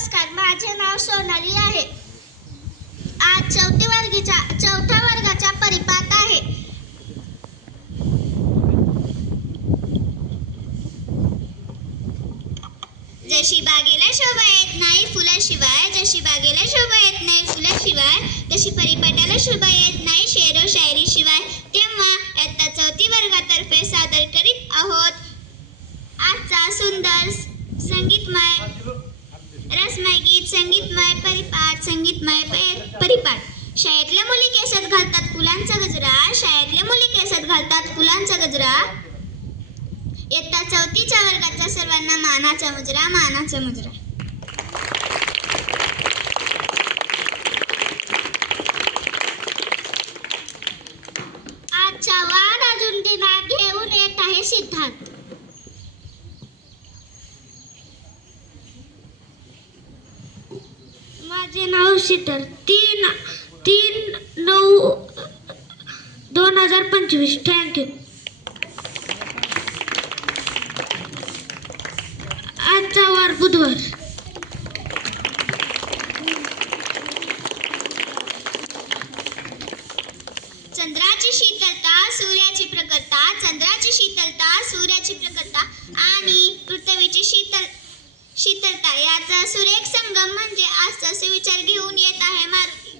नमस्कार, माझे नाव सोनाली आहे. आज चौथ्या वर्गाचा परिपाठ आहे. जशी बागेला शोभा येत नाही फुलाशिवाय, जशी बागेला शोभा येत नाही फुलाशिवाय, तशी परिपाठाला शोभा येत नाही शेरो शायरी शिवाय. तेव्हा इयत्ता चौथी वर्गातर्फे सादर करीत आहोत आजचा सुंदर संगीतमय रसमय गीत, संगीतमय परिपाठ, संगीतमय परिपाठ. शाळेतल्या मुली केसात घालतात फुलांचा गजरा, शाळेतल्या मुली केसात घालतात फुलांचा गजरा. इयत्ता चौथीच्या वर्गाचा सर्वांना मानाचा मुजरा, मानाचा मुजरा. आजचा वार अजून दिना घेऊन येत आहे सिद्धार्थ. माझे नाव शीतल. 3/9/2025. थँक्यू. आजचा वार बुधवार. चंद्राची शीतलता, सूर्याची प्रखरता, चंद्राची शीतलता, सूर्याची प्रखरता आणि पृथ्वीची शीतलता याचा सुरेख संगम म्हणजे आजचा सुविचार घेऊन येत आहे Maruti.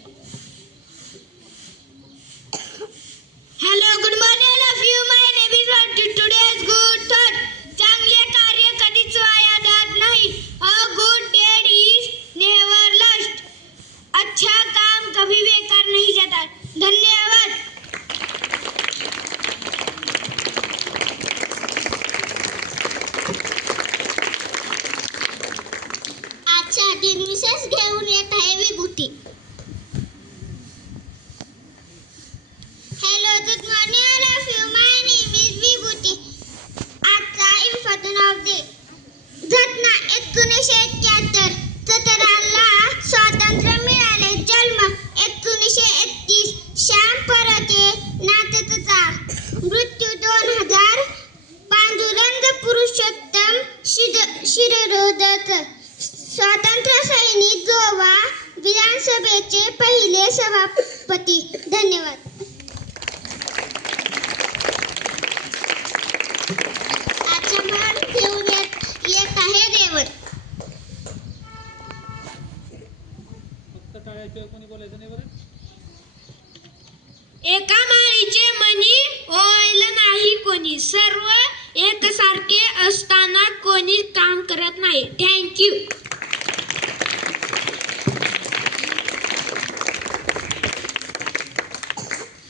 Hello, good morning all of you. My name is Maruti. Today's good thought. चांगले कार्य कधीच वाया जात नाही. A good dead is never lost. अच्छा काम कभी बेकार नहीं जाता. धन्यवाद. आजचा दिन विशेष घेऊन येत आहे Vibhuti. Hello, good morning all of you. My name is Vibhuti. आजचा इम्पॉर्टंट ऑफ डे. घटना 1971. 17ला स्वातंत्र्य मिळाले. जन्म 1931. श्याम परते नाटकचा. मृत्यू 2000. पांडुरंग पुरुषोत्तम शिरोडकर. स्वातंत्र्य सैनिक, गोवा विधानसभेचे पहिले सभापती. धन्यवाद. आजचा मान घेऊन येत आहे रेवत. एका माळीचे मणी ओळलं नाही कोणी. सर्व एकसारखे असताना कोणी काम करत नाही. थँक्यू.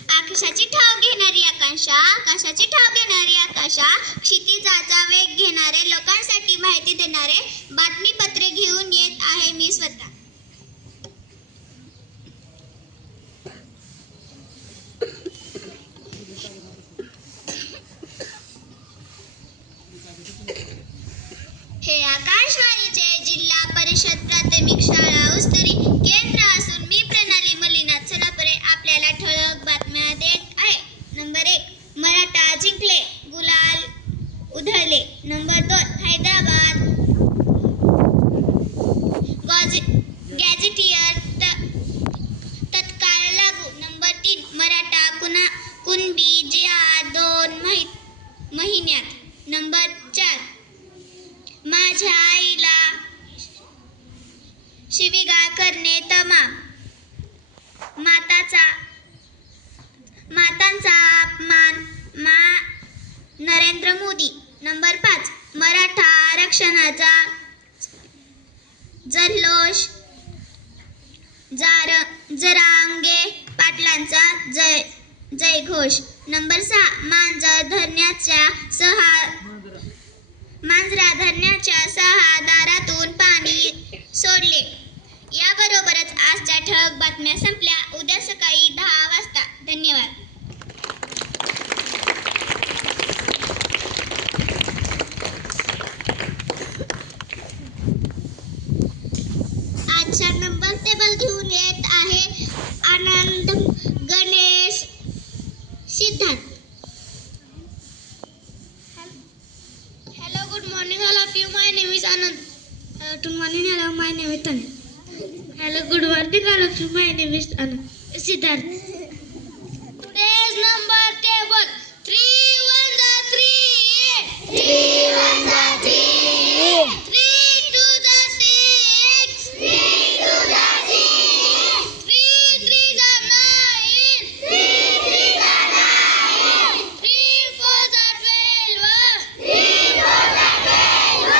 आकाशाची ठाव घेणारी आकांक्षा, आकाशाची ठाव घेणारी आकाशा, क्षितिजाचा वेग घेणारे, लोकांसाठी माहिती देणारे बातमीपत्रे घेऊन येत आहे मी स्वतः. हे आकाशवाणीचे जिल्हा परिषद प्राथमिक शाळा उस्तरी केंद्र असून मी प्रणाली मलिनाथ सोलापुरे आपल्याला ठळक बातम्या देत आहे. नंबर 1, मराठा जिंकले, गुलाल उधळले. नंबर 2, हैदराबाद गॅझेटियर तत्काळ लागू. नंबर 3, मराठा कुणबी जिहाद 2 महिन्यात. नंबर 4, माझ्या आईला शिवीगाळ करणे तमाम. मातांचा अपमान नरेंद्र मोदी. नंबर 5, मराठा आरक्षणाचा जल्लोष, जरांगे पाटलांचा जयघोष. नंबर 6, मांजरा धरणाच्या 6 दारातून पाणी सोडले. याबरोबरच आजच्या ठळक बातम्या संपल्या. उद्या सकाळी 10 वाजता. धन्यवाद. आजचा नंबर टेबल घेऊन येत आहे आनंद Ganesh Siddharth. Hello, good morning all of you. My name is Anand. Good morning, hello. my name is Tanu. Hello, good morning, all of you. My name is Siddharth. Today's number table 3 1s are 3 8. 3 1s are 3 8. 3 2s are 6. 3 2s are 6. 3 3s are 9. 3 3s are 9. 3 4s are 12. 3 4s are 12.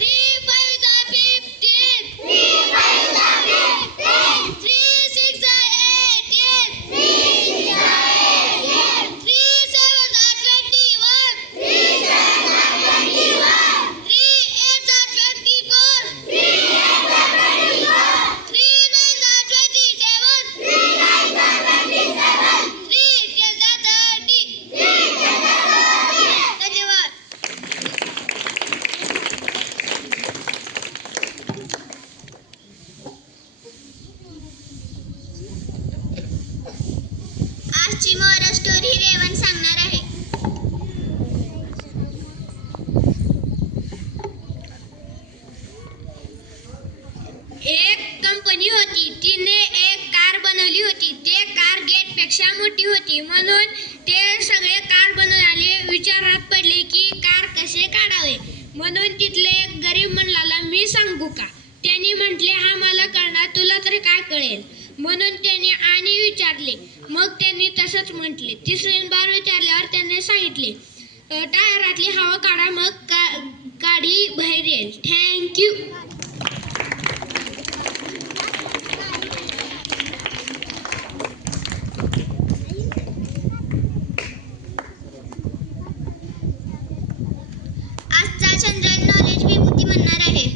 3 5s are 15. 3 5s are 15. 3 6 are 18. 3 6 are 18. 3 7s are 21. 3 7s are 21. 3 8s are 24. 3 8s are 24. 3 9s are 27. 3 9s are 27. 3 10s are 30. 3 10s are 30. धन्यवाद. आजची moral story Revan सांगणार आहे. एक company होती. तिने एक car बनवली होती. ते कार गेटपेक्षा मोठी होती. म्हणून ते सगळे कार बनवणारे विचारात पडले की कार कसे काढावे. म्हणून तिथले एक गरीब म्हणला, मी सांगू का? त्यांनी म्हटले, हा मला कळणार, तुला तरी काय कळेल. म्हणून त्यांनी आणि विचारले. मग त्यांनी तसंच म्हटले. तिसरी बार विचारल्यावर त्यांनी सांगितले, टायरातली हवा काढा, मग गाडी बाहेर येईल. थँक्यू. आजचा चंद्रन नॉलेज विभूती म्हणणार आहे.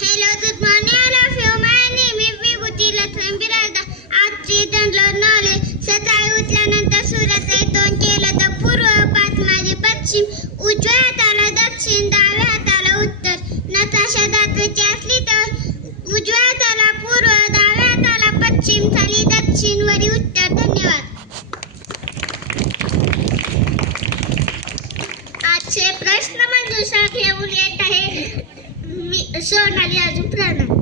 Hello, good morning all of you. My name is Vibhuti Laxman Birajdar. आजची जनरल नॉलेज. सकाळी उठल्यानंतर सूर्याचे तोंड केलं तर पूर्व, पाठ माझे पश्चिम, उजव्या हाताला दक्षिण, डाव्या हाताला उत्तर. नताशा दाखवायची असली तर उजव्या हाताला पूर्व, डाव्या हाताला पश्चिम, खाली दक्षिण, वरी उत्तर. धन्यवाद. आजचे प्रश्न मंजुषा घेऊन येत आहे मी सोनाली अजून प्रणव.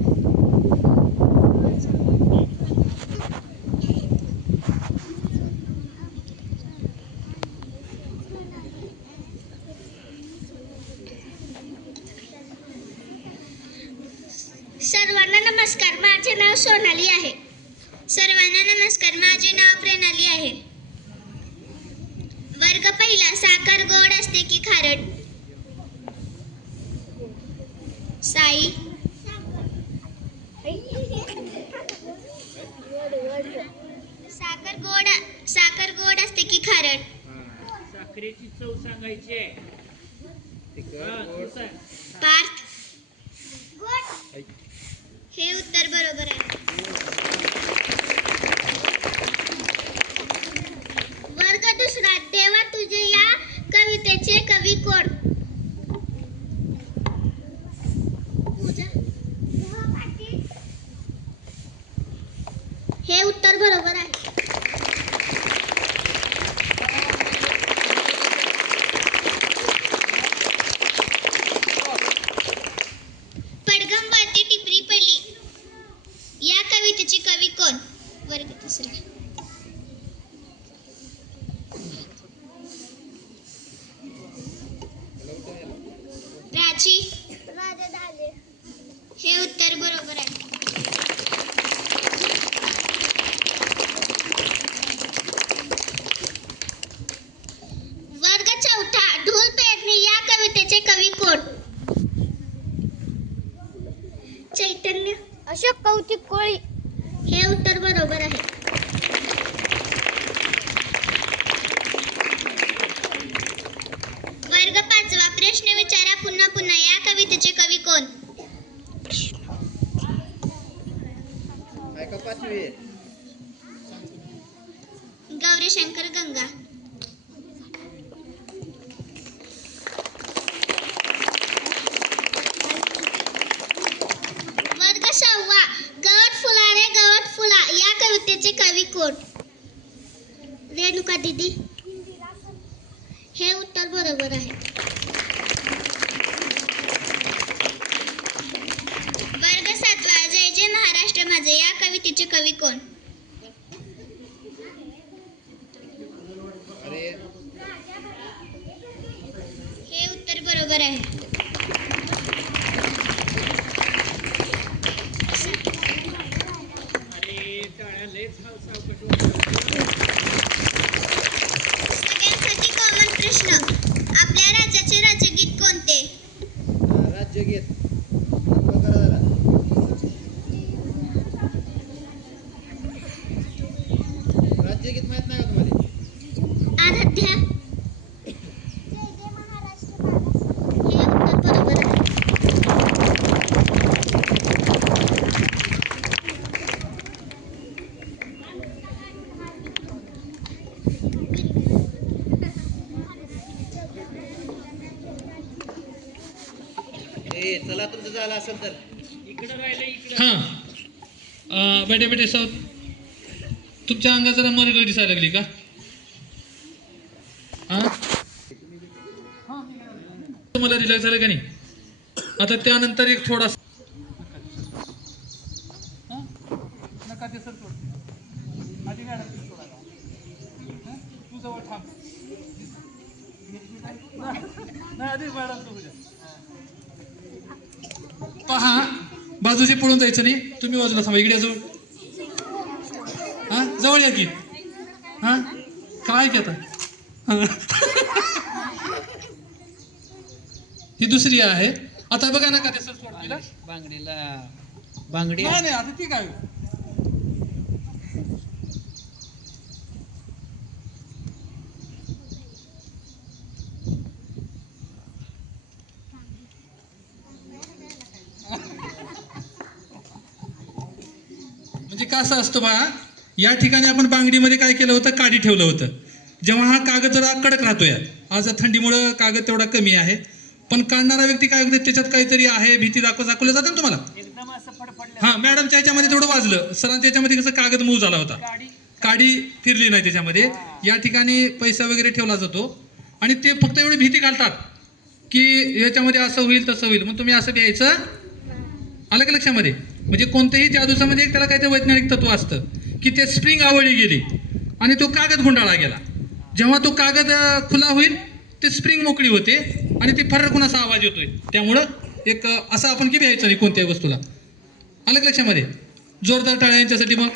सर्वांना नमस्कार. माझे नाव सोनाली आहे. सर्वांना नमस्कार. माझे नाव प्रणाली आहे. वर्ग पहिला. साखर गोड असते की खारट? साई. साखर गोड असते की खारट? साखरेची चव सांगायची आहे. पार्थ. हे उत्तर बरोबर आहे. वर्ग दुसरा. देवा तुझे या कवितेचे कवी कोण? हे उत्तर बरोबर आहे. पडगमवरती टिपरी पडली या कवितेचे कवी कोण? वर्ग तिसरा. प्राची. हे उत्तर बरोबर आहे. वर्ग चौथा. ढोल पेरणी या कवितेचे कवी कोण? चैतन्य. अशोक कौतिक कोळी. हे उत्तर बरोबर आहे. वर्ग पाचवा. प्रश्न विचारा पुन्हा पुन्हा या कवितेचे कवी कोण? गौरीशंकर गंगा. वर्ग सहावा. गवत फुला रे गवत फुला या कवितेचे कवी कोण? रेणुका दीदी. हे उत्तर बरोबर आहे. साहित्याचे कवी कोण? हे उत्तर बरोबर आहे. अरे टाळ्या लयच सावकाश वाजवतात. सगळ्यांसाठी कॉमन प्रश्न. आपल्या राज्याचे राज्यगीत कोणते? राज्यगीत बघा जरा. राज्यगीत माहित नाही का तुम्हाला? आराध्या. हे उत्तर बरोबर आहे. चला तुमचं झालं असेल तर इकडं राहिलं इकडं. हां बेटे बेटे साहेब, तुमच्या अंगात जरा मरगळ दिसायला लागली का? हां तुम्हाला रिलॅक्स झालं का नाही? आता त्यानंतर एक थोडासा नका ते सर सोड आधी मॅडम सोडायला तू जवळ थांब नाही आधी मॅडम तू पहा, बाजूचे पळून जायचं नाही, तुम्ही बाजूला थांबा. इकडे जवळ हा जवळ या की. हा काय की आता ही दुसरी आहे. आता बघा ना का ते सर सोडतीला बांगडीला बांगडी नाही नाही आता ती काय म्हणजे कसं असतं बा, या ठिकाणी आपण बांगडीमध्ये काय केलं होतं, काडी ठेवलं होतं. जेव्हा हा कागद जरा कडक राहतोय, आज थंडीमुळे कागद तेवढा कमी आहे, पण काढणारा व्यक्ती काय होते त्याच्यात काहीतरी आहे, भीती दाखवलं जातं ना तुम्हाला. एकदम असं फडफडलं. हा मॅडमच्या ह्याच्यामध्ये तेवढं वाजलं, सरांच्या ह्याच्यामध्ये कसं कागद मूव झाला होता, काडी फिरली नाही त्याच्यामध्ये. या ठिकाणी पैसा वगैरे ठेवला जातो आणि ते फक्त एवढी भीती घालतात की याच्यामध्ये असं होईल तसं होईल, मग तुम्ही असं घ्यायचं. आलं का लक्षामध्ये? म्हणजे कोणत्याही जादूसामध्ये एक त्याला काहीतरी वैज्ञानिक तत्व असतं की ते स्प्रिंग आवळली गेली आणि तो कागद गुंडाळला गेला. जेव्हा तो कागद खुला होईल ते स्प्रिंग मोकळी होते आणि ते फरकून असा आवाज येतोय. त्यामुळं एक असं आपण की भ्यायचं नाही कोणत्याही वस्तूला. आलं का लक्षामध्ये? जोरदार टाळ्या यांच्यासाठी मग.